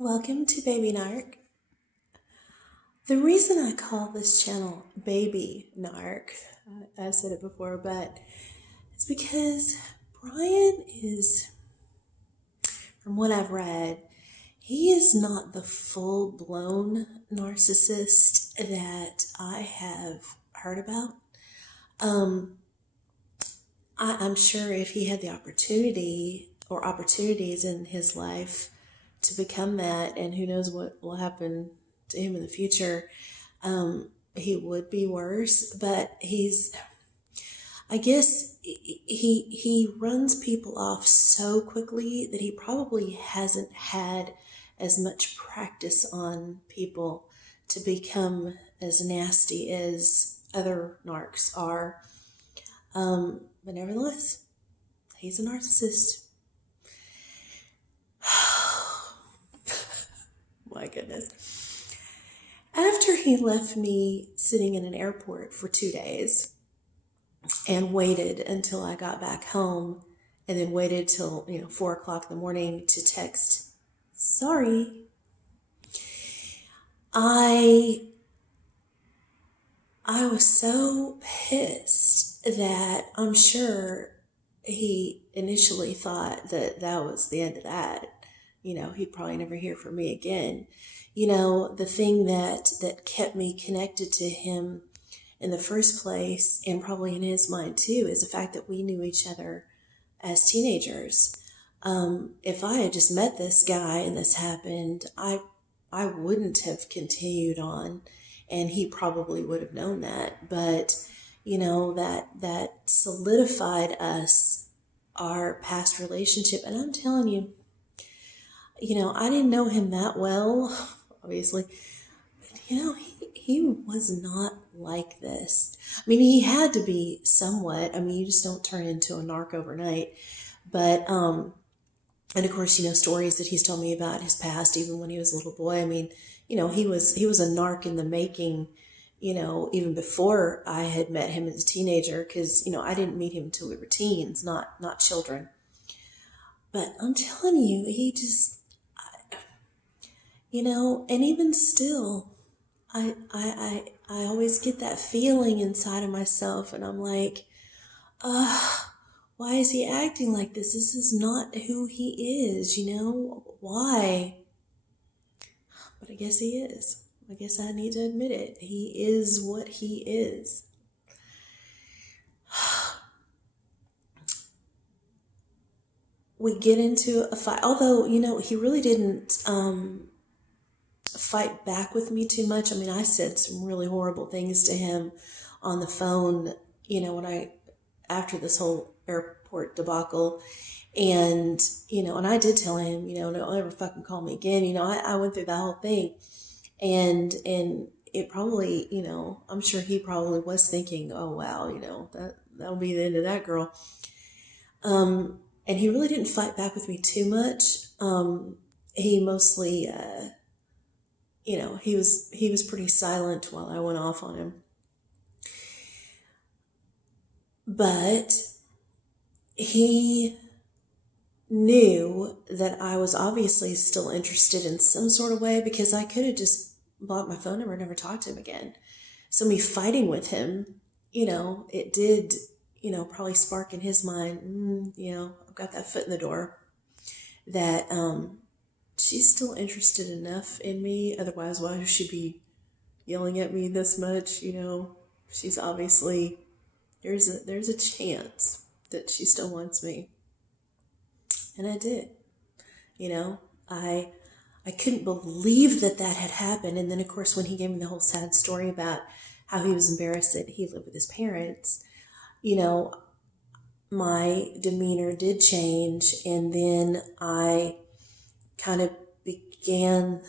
Welcome to Baby Narc. The reason I call this channel Baby Narc, I said it before, but it's because Brian is, from what I've read, he is not the full-blown narcissist that I have heard about. I'm sure if he had the opportunity or opportunities in his life to become that, and who knows what will happen to him in the future, he would be worse. But I guess he runs people off so quickly that he probably hasn't had as much practice on people to become as nasty as other narcs are. But nevertheless, he's a narcissist. My goodness. After he left me sitting in an airport for 2 days and waited until I got back home, and then waited till 4 o'clock in the morning to text, sorry, I was so pissed that I'm sure he initially thought that was the end of that. He'd probably never hear from me again. The thing that kept me connected to him in the first place, and probably in his mind too, is the fact that we knew each other as teenagers. If I had just met this guy and this happened, I wouldn't have continued on, and he probably would have known that. But that solidified our past relationship. And I'm telling you, I didn't know him that well, obviously, but he was not like this. I mean, he had to be somewhat. I mean, you just don't turn into a narc overnight. But and of course, stories that he's told me about his past, even when he was a little boy. I mean, he was a narc in the making, even before I had met him as a teenager, because, I didn't meet him until we were teens, not children. But I'm telling you, he just, and even still, I always get that feeling inside of myself, and I'm like, why is he acting like this? This is not who he is, why? But I guess he is. I guess I need to admit it. He is what he is. We get into a fight, although, he really didn't fight back with me too much. I mean, I said some really horrible things to him on the phone, after this whole airport debacle. And, and I did tell him, don't ever fucking call me again. I went through that whole thing. And it probably, I'm sure he probably was thinking, oh, wow, that'll be the end of that girl. And he really didn't fight back with me too much. He mostly, he was pretty silent while I went off on him. But he knew that I was obviously still interested in some sort of way, because I could have just blocked my phone number and never talked to him again. So me fighting with him, it did, probably spark in his mind, I've got that foot in the door, that she's still interested enough in me. Otherwise, why would she be yelling at me this much? She's obviously, there's a chance that she still wants me. And I did. I couldn't believe that had happened. And then, of course, when he gave me the whole sad story about how he was embarrassed that he lived with his parents, my demeanor did change. And then I kind of began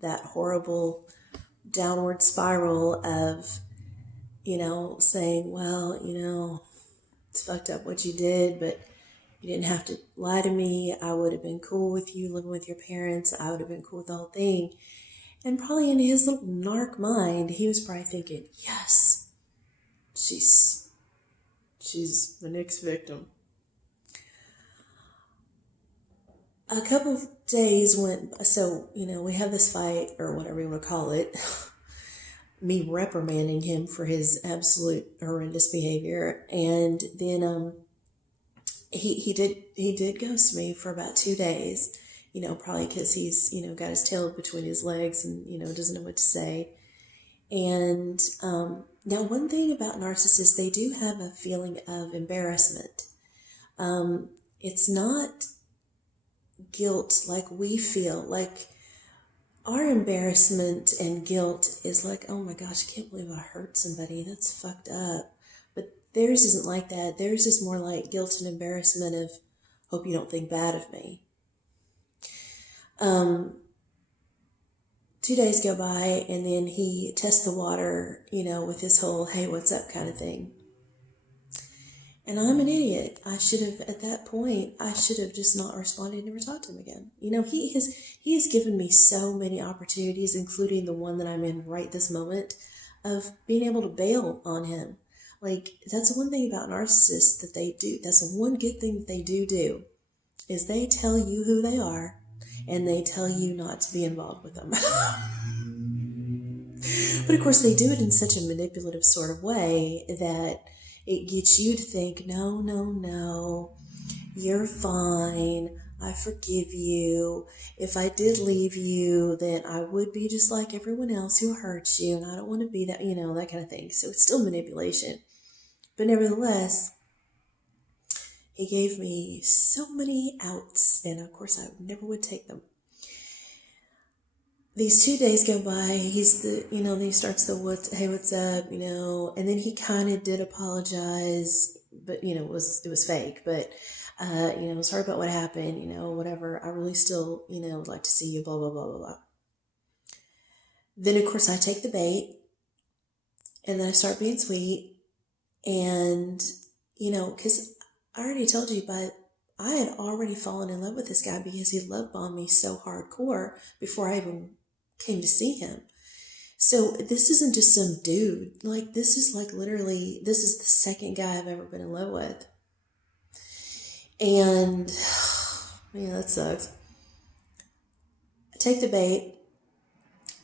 that horrible downward spiral of, saying, well, it's fucked up what you did, but you didn't have to lie to me. I would have been cool with you living with your parents. I would have been cool with the whole thing. And probably in his little narc mind, he was probably thinking, yes, she's the next victim. a couple of days went, so, we have this fight, or whatever you want to call it, me reprimanding him for his absolute horrendous behavior. And then he did ghost me for about 2 days, probably because he's, got his tail between his legs and, doesn't know what to say. And now, one thing about narcissists, they do have a feeling of embarrassment. It's not guilt like we feel. Like, our embarrassment and guilt is like, oh my gosh, I can't believe I hurt somebody. That's fucked up. But theirs isn't like that. Theirs is more like guilt and embarrassment of, hope you don't think bad of me. 2 days go by, and then he tests the water, with his whole, hey, what's up kind of thing. And I'm an idiot. At that point, I should have just not responded and never talked to him again. He has given me so many opportunities, including the one that I'm in right this moment, of being able to bail on him. Like, that's one thing about narcissists that they do. That's the one good thing that they do, is they tell you who they are, and they tell you not to be involved with them. But of course, they do it in such a manipulative sort of way that it gets you to think, no, you're fine. I forgive you. If I did leave you, then I would be just like everyone else who hurts you, and I don't want to be that, that kind of thing. So it's still manipulation. But nevertheless, he gave me so many outs, and of course I never would take them. These 2 days go by, then he starts the, hey, what's up, and then he kind of did apologize, but, it was fake, but, sorry about what happened, whatever, I really still, would like to see you, blah, blah, blah, blah, blah. Then, of course, I take the bait, and then I start being sweet, and, because I already told you, but I had already fallen in love with this guy because he love bombed me so hardcore before I even came to see him. So this isn't just some dude. Like, this is like literally, this is the second guy I've ever been in love with. And, man, that sucks. I take the bait.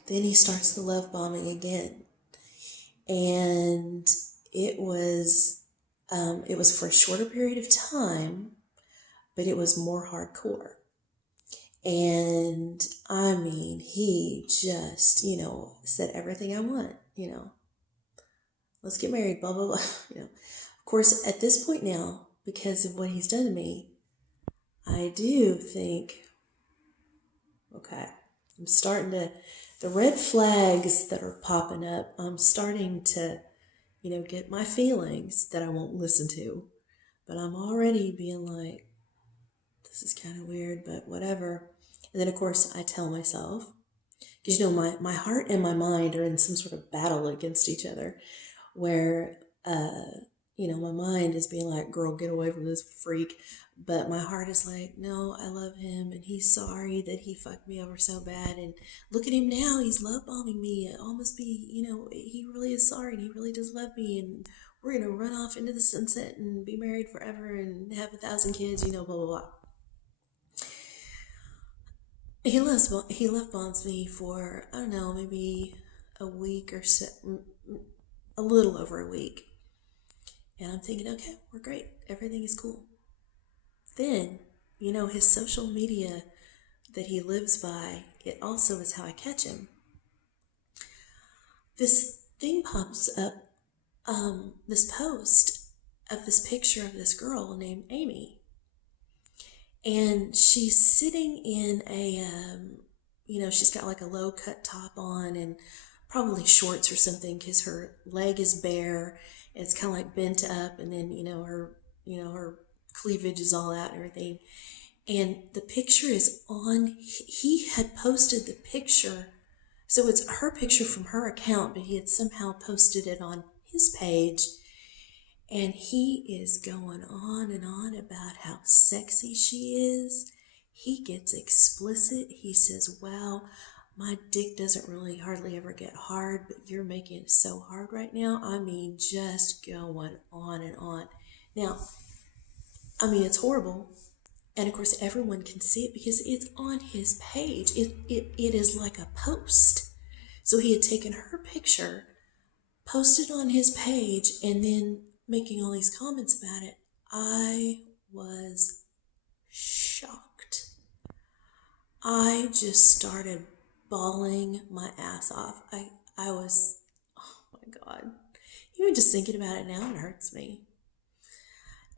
Then he starts the love bombing again. And it was for a shorter period of time, but it was more hardcore. And I mean, he just, said everything I want, let's get married, blah, blah, blah. Of course, at this point now, because of what he's done to me, I do think, okay, I'm starting to, the red flags that are popping up, I'm starting to, get my feelings that I won't listen to. But I'm already being like, this is kind of weird, but whatever. And then, of course, I tell myself, because, my heart and my mind are in some sort of battle against each other, where, my mind is being like, girl, get away from this freak. But my heart is like, no, I love him, and he's sorry that he fucked me over so bad. And look at him now, he's love bombing me. It almost be, he really is sorry, and he really does love me. And we're going to run off into the sunset and be married forever and have 1,000 kids, blah, blah, blah. He love bombs me for, I don't know, maybe a week or so, a little over a week. And I'm thinking, okay, we're great. Everything is cool. Then, his social media that he lives by, it also is how I catch him. This thing pops up, this post of this picture of this girl named Amy. And she's sitting in a, she's got like a low cut top on and probably shorts or something, because her leg is bare. And it's kind of like bent up, and then, her cleavage is all out and everything. And the picture is on, he had posted the picture. So it's her picture from her account, but he had somehow posted it on his page. And he is going on and on about how sexy she is. He gets explicit. He says, wow, my dick doesn't really hardly ever get hard, but you're making it so hard right now. I mean, just going on and on. Now, I mean, it's horrible. And of course, everyone can see it because it's on his page. It is like a post. So he had taken her picture, posted on his page, and then making all these comments about it. I was shocked. I just started bawling my ass off. I was, oh my God. Even just thinking about it now, it hurts me.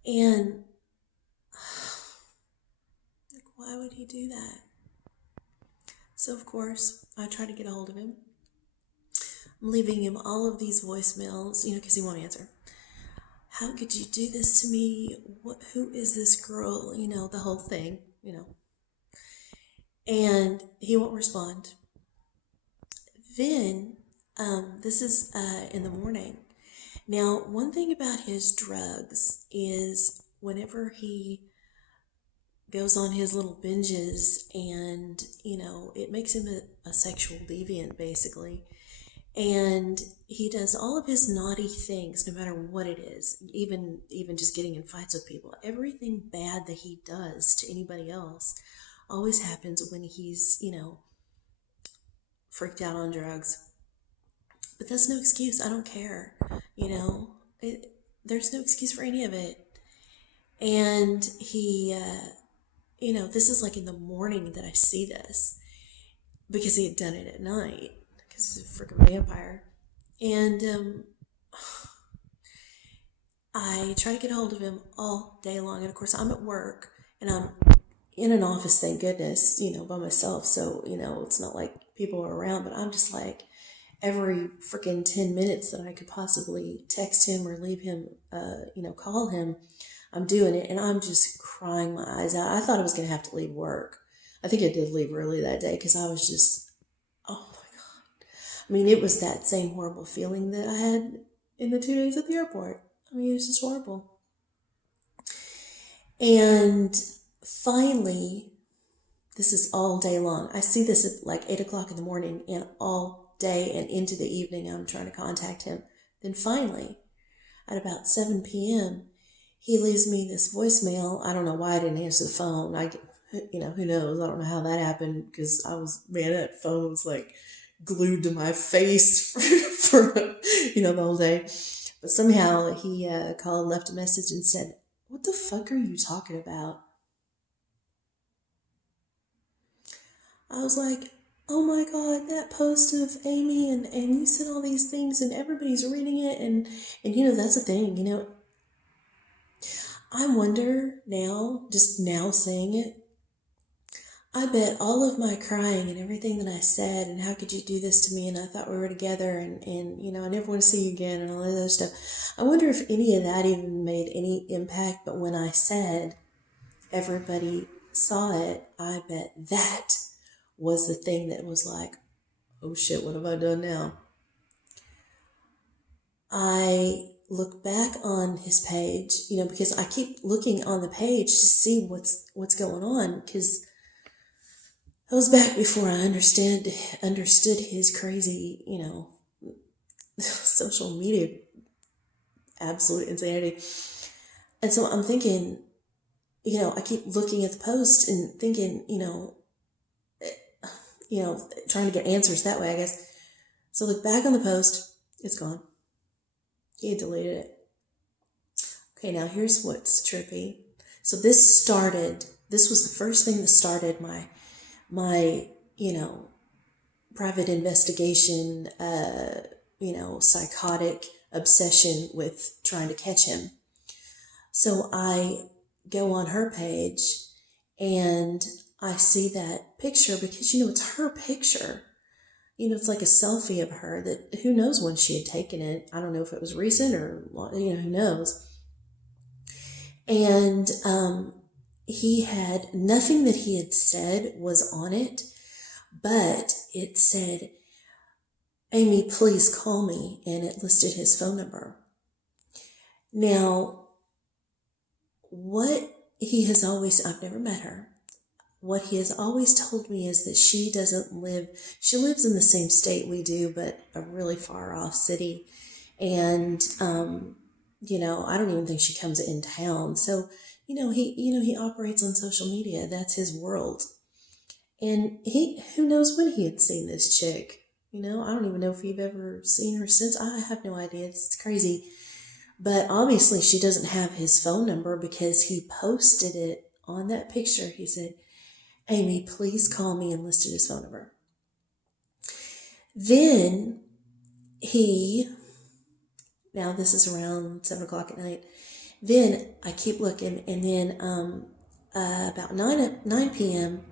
And like, why would he do that? So of course, I try to get a hold of him. I'm leaving him all of these voicemails, because he won't answer. How could you do this to me? Who is this girl? The whole thing, And he won't respond. Then, this is in the morning. Now, one thing about his drugs is whenever he goes on his little binges and, it makes him a sexual deviant, basically. And he does all of his naughty things, no matter what it is, even just getting in fights with people. Everything bad that he does to anybody else always happens when he's, freaked out on drugs. But that's no excuse. I don't care. There's no excuse for any of it. And he, this is like in the morning that I see this, because he had done it at night, because he's a freaking vampire. And I try to get a hold of him all day long. And of course, I'm at work, and I'm in an office, thank goodness, by myself. So, it's not like people are around, but I'm just like, every freaking 10 minutes that I could possibly text him or leave him, call him, I'm doing it. And I'm just crying my eyes out. I thought I was going to have to leave work. I think I did leave early that day, because I was just, oh my God. I mean, it was that same horrible feeling that I had in the 2 days at the airport. I mean, it was just horrible. And finally, this is all day long. I see this at like 8 o'clock in the morning, and all day and into the evening, I'm trying to contact him. Then finally, at about 7 p.m., he leaves me this voicemail. I don't know why I didn't answer the phone. Who knows? I don't know how that happened, because that phone was like glued to my face for the whole day. But somehow he called, left a message, and said, "What the fuck are you talking about?" I was like, oh my God, that post of Amy, and you said all these things, and everybody's reading it, and that's the thing, I wonder now, just now saying it, I bet all of my crying and everything that I said, and how could you do this to me, and I thought we were together, and I never want to see you again, and all that other stuff. I wonder if any of that even made any impact. But when I said everybody saw it, I bet that was the thing that was like, oh shit, what have I done now? I look back on his page, because I keep looking on the page to see what's going on, because I was back before I understood his crazy, social media absolute insanity. And so I'm thinking, I keep looking at the post and thinking, trying to get answers that way, I guess. So look back on the post, it's gone. He had deleted it. Okay, now here's what's trippy. So this was the first thing that started my private investigation, psychotic obsession with trying to catch him. So I go on her page and I see that picture, because, it's her picture. It's like a selfie of her that, who knows when she had taken it. I don't know if it was recent or, who knows. And he had, nothing that he had said was on it, but it said, "Amy, please call me," and it listed his phone number. Now, what he has always, I've never met her, what he has always told me is that she lives in the same state we do, but a really far off city. And, I don't even think she comes in town. So, he operates on social media. That's his world. And who knows when he had seen this chick. I don't even know if you've ever seen her since. I have no idea. It's crazy. But obviously she doesn't have his phone number because he posted it on that picture. He said, Amy, please call me, and listed his phone number. Then now this is around 7 o'clock at night. Then I keep looking, and then about 9 p.m.,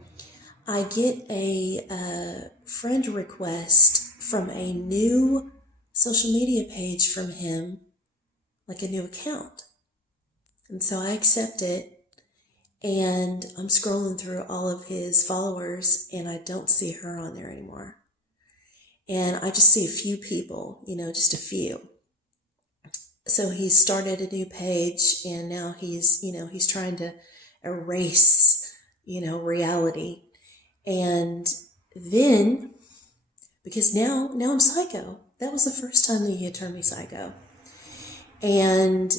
I get a friend request from a new social media page from him, like a new account. And so I accept it, and I'm scrolling through all of his followers, and I don't see her on there anymore. And I just see a few people, just a few. So he started a new page, and now he's trying to erase, reality. And then, because now I'm psycho. That was the first time that he had turned me psycho. And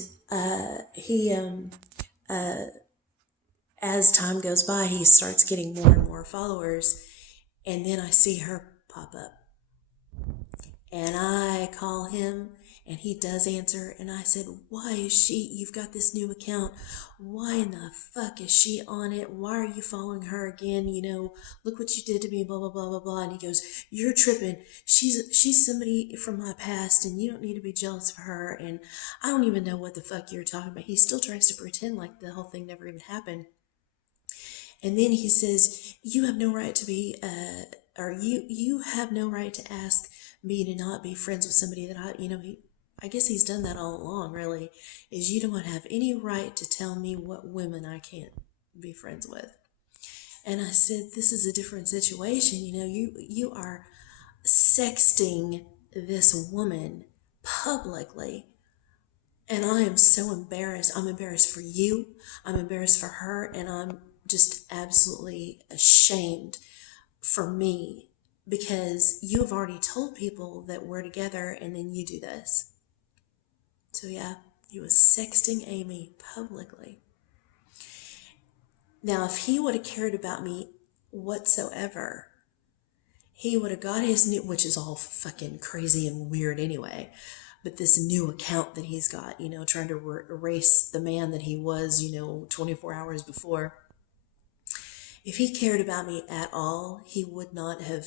as time goes by, he starts getting more and more followers. And then I see her pop up. And I call him, and he does answer. And I said, you've got this new account. Why in the fuck is she on it? Why are you following her again? Look what you did to me, blah, blah, blah, blah, blah. And he goes, you're tripping. She's somebody from my past, and you don't need to be jealous of her. And I don't even know what the fuck you're talking about. He still tries to pretend like the whole thing never even happened. And then he says, you have no right to be, you have no right to ask me to not be friends with somebody that I guess he's done that all along, really, is you don't have any right to tell me what women I can't be friends with. And I said, this is a different situation. You are sexting this woman publicly. And I am so embarrassed. I'm embarrassed for you. I'm embarrassed for her. And I'm just absolutely ashamed for me, because you have already told people that we're together, and then you do this. So yeah, he was sexting Amy publicly. Now, if he would have cared about me whatsoever, he would have got his new, which is all fucking crazy and weird anyway, but this new account that he's got, trying to erase the man that he was, 24 hours before. If he cared about me at all, he would not have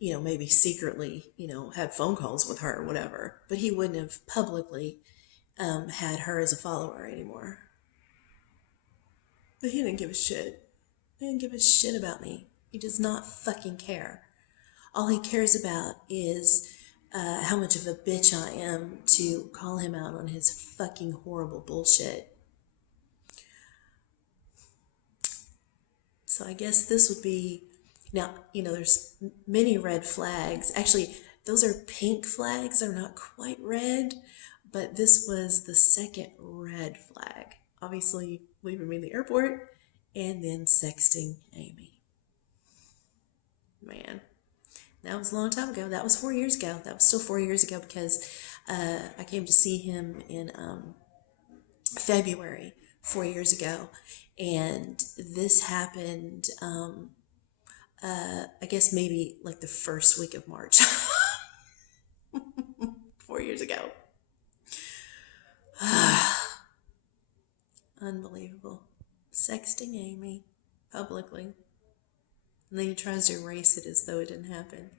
maybe secretly, had phone calls with her or whatever, but he wouldn't have publicly had her as a follower anymore. But he didn't give a shit. He didn't give a shit about me. He does not fucking care. All he cares about is how much of a bitch I am to call him out on his fucking horrible bullshit. So I guess this would be, now, there's many red flags. Actually, those are pink flags. They're not quite red, but this was the second red flag. Obviously, leaving me in the airport and then sexting Amy. Man, that was a long time ago. That was 4 years ago. That was still 4 years ago, because I came to see him in February 4 years ago. And this happened, I guess maybe like the first week of March, 4 years ago. Unbelievable. Sexting Amy publicly. And then he tries to erase it as though it didn't happen.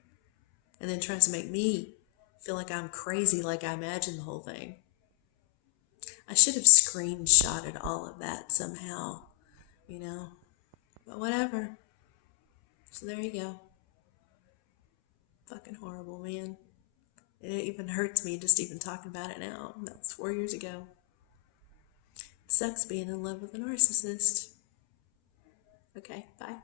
And then tries to make me feel like I'm crazy, like I imagined the whole thing. I should have screenshotted all of that somehow, but whatever. So there you go. Fucking horrible, man. It even hurts me just even talking about it now. That was 4 years ago. It sucks being in love with a narcissist. Okay, bye.